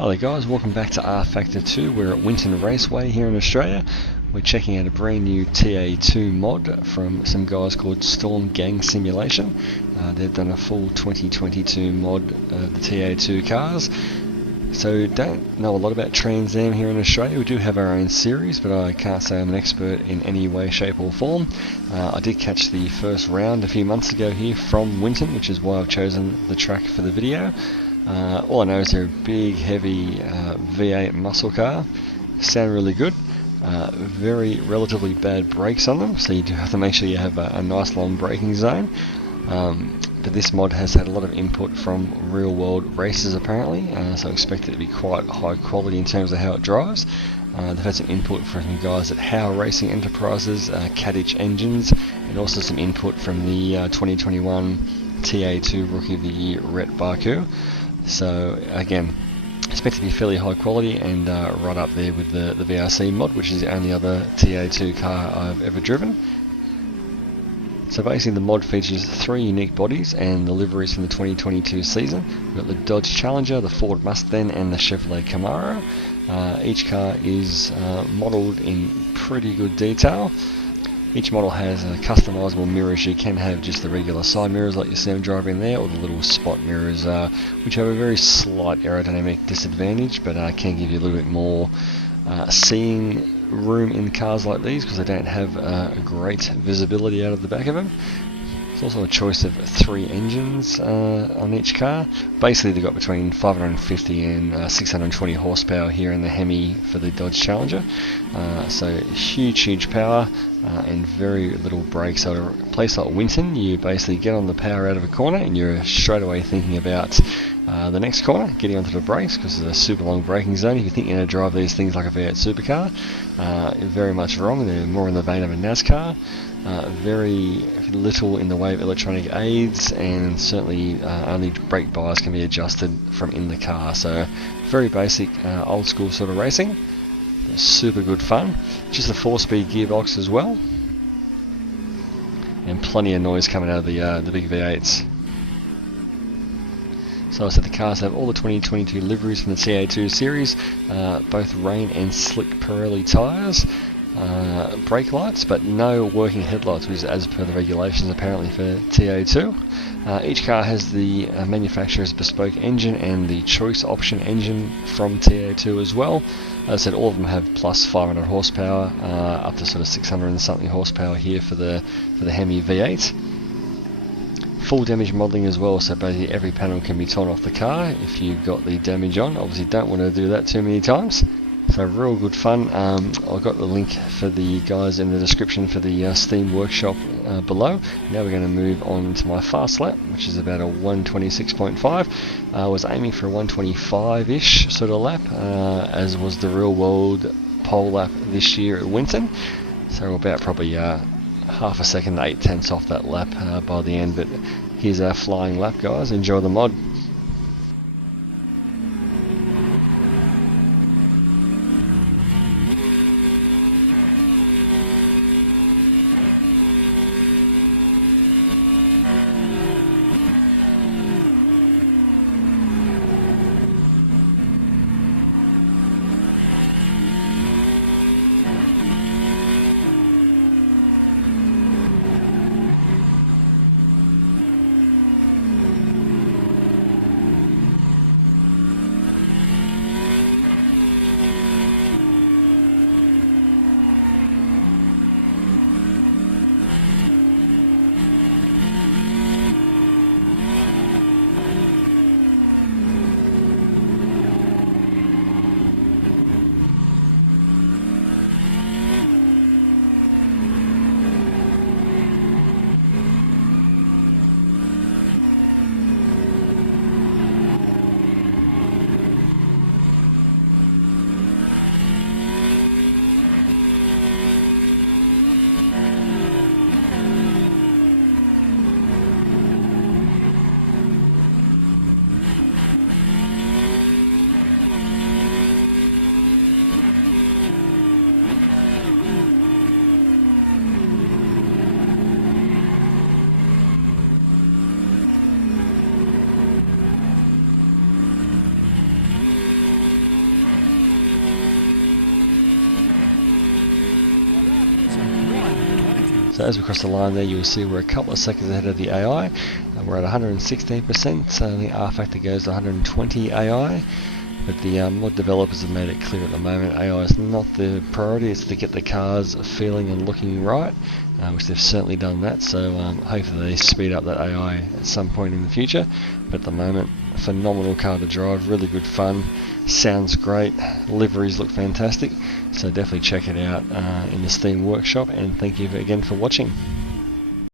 Hi there guys, welcome back to rFactor 2. We're at Winton Raceway here in Australia. We're checking out a brand new TA2 mod from some guys called Storm Gang Simulation. They've done a full 2022 mod of the TA2 cars. So don't know a lot about Trans Am here in Australia. We do have our own series, but I can't say I'm an expert in any way, shape or form. I did catch the first round a few months ago here from Winton, which is why I've chosen the track for the video. All I know is they're a big, heavy V8 muscle car. Sound really good. Very relatively bad brakes on them, so you do have to make sure you have a nice long braking zone. But this mod has had a lot of input from real world races apparently, so I expect it to be quite high quality in terms of how it drives. They've had some input from the guys at How Racing Enterprises, Cadich Engines, and also some input from the 2021 TA2 Rookie of the Year Rhett Baku. So again, expect to be fairly high quality and right up there with the VRC mod, which is the only other TA2 car I've ever driven. So basically the mod features 3 unique bodies and the liveries from the 2022 season. We've got the Dodge Challenger, the Ford Mustang and the Chevrolet Camaro. Each car is modelled in pretty good detail. Each model has customisable mirrors. You can have just the regular side mirrors like you see them driving there, or the little spot mirrors, which have a very slight aerodynamic disadvantage, but can give you a little bit more seeing room in cars like these because they don't have a great visibility out of the back of them. There's also a choice of 3 engines on each car. Basically they've got between 550 and 620 horsepower here in the Hemi for the Dodge Challenger. So huge power and very little brakes. So at a place like Winton, you basically get on the power out of a corner and you're straight away thinking about the next corner, getting onto the brakes because there's a super long braking zone. If you think you're going to drive these things like a V8 supercar, you're very much wrong. They're more in the vein of a NASCAR. Very little in the way of electronic aids, and certainly only brake bias can be adjusted from in the car. So very basic old school sort of racing. Super good fun. Just a 4-speed gearbox as well, and plenty of noise coming out of the big V8s. So I said the cars have all the 2022 liveries from the TA2 series, both rain and slick Pirelli tyres. Brake lights, but no working headlights, which is as per the regulations apparently for TA2. Each car has the manufacturer's bespoke engine and the choice option engine from TA2 as well. As I said, all of them have plus 500 horsepower, up to sort of 600 and something horsepower here for the Hemi V8. Full damage modelling as well, so basically every panel can be torn off the car if you've got the damage on. Obviously don't want to do that too many times. So real good fun. I've got the link for the guys in the description for the Steam workshop below. Now we're going to move on to my fast lap, which is about a 126.5. I was aiming for a 125-ish sort of lap, as was the real world pole lap this year at Winton. So about probably half a second, 8/10 off that lap by the end. But here's our flying lap, guys. Enjoy the mod. So as we cross the line there, you'll see we're a couple of seconds ahead of the AI. We're at 116%, so the rFactor goes to 120 AI. But the mod developers have made it clear at the moment AI is not the priority, it's to get the cars feeling and looking right, which they've certainly done that, so hopefully they speed up that AI at some point in the future. But at the moment, phenomenal car to drive, really good fun, sounds great, liveries look fantastic, so definitely check it out in the Steam workshop, and thank you again for watching.